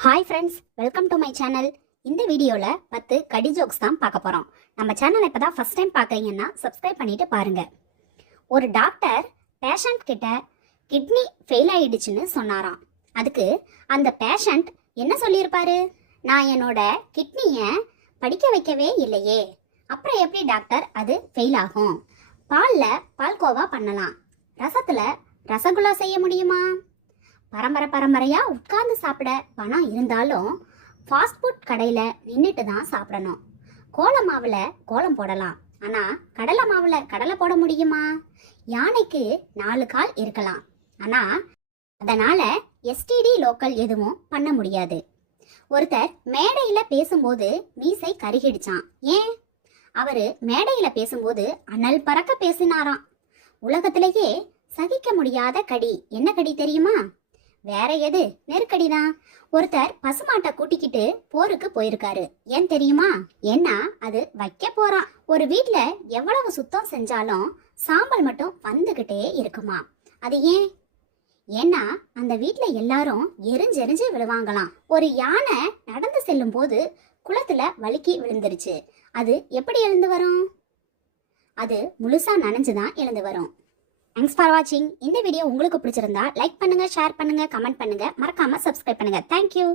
Hi friends, welcome to my channel. இந்த வீடியோவில் 10 கடி ஜோக்ஸ் தான் பார்க்க போகிறோம். நம்ம சேனலை இப்போ தான் ஃபஸ்ட் டைம் பார்க்குறீங்கன்னா சப்ஸ்கிரைப் பண்ணிட்டு பாருங்கள். ஒரு டாக்டர் பேஷண்ட் கிட்ட கிட்னி ஃபெயில் ஆயிடுச்சுன்னு சொன்னாராம். அதுக்கு அந்த பேஷண்ட் என்ன சொல்லியிருப்பாரு? நான் என்னோட கிட்னியை படிக்க வைக்கவே இல்லையே, அப்புறம் எப்படி டாக்டர் அது ஃபெயில் ஆகும்? பாலில் பால்கோவா பண்ணலாம், ரசத்தில் ரசகுல்லா செய்ய முடியுமா? பரம்பரையாக உட்கார்ந்து சாப்பிட பணம் இருந்தாலும் ஃபாஸ்ட் ஃபுட் கடையில் நின்றுட்டு தான் சாப்பிடணும். கோல மாவில் கோலம் போடலாம், ஆனால் கடலை மாவில் கடலை போட முடியுமா? யானைக்கு 4 கால் இருக்கலாம், ஆனால் அதனால் எஸ்டிடி லோக்கல் எதுவும் பண்ண முடியாது. ஒருத்தர் மேடையில் பேசும்போது மீசை கருகிடுச்சான். ஏன்? அவர் மேடையில் பேசும்போது அனல் பறக்க பேசினாராம். உலகத்திலேயே சகிக்க முடியாத கடி என்ன கடி தெரியுமா? வேற எது? நெருக்கடிதான். ஒருத்தர் பசுமாட்டை கூட்டிக்கிட்டு போருக்கு போயிருக்காரு. ஏன் தெரியுமா? ஏன்னா அது வைக்க போறான். ஒரு வீட்ல எவ்வளவு சுத்தம் செஞ்சாலும் சாம்பல் மட்டும் வந்துகிட்டே இருக்குமா. அது ஏன்? ஏன்னா அந்த வீட்ல எல்லாரும் எரிஞ்செரிஞ்சு விழுவாங்களாம். ஒரு யானை நடந்து செல்லும் போது குளத்துல வழுக்கி விழுந்துருச்சு. அது எப்படி எழுந்து வரும்? அது முழுசா நனைஞ்சுதான் எழுந்து வரும். தேங்க்ஸ் ஃபார் வாட்சிங். இந்த வீடியோ உங்களுக்கு பிடிச்சிருந்தா லைக் பண்ணுங்க, ஷேர் பண்ணுங்க, கமெண்ட் பண்ணுங்க, மறக்காம சப்ஸ்கிரைப் பண்ணுங்க. தேங்க்யூ.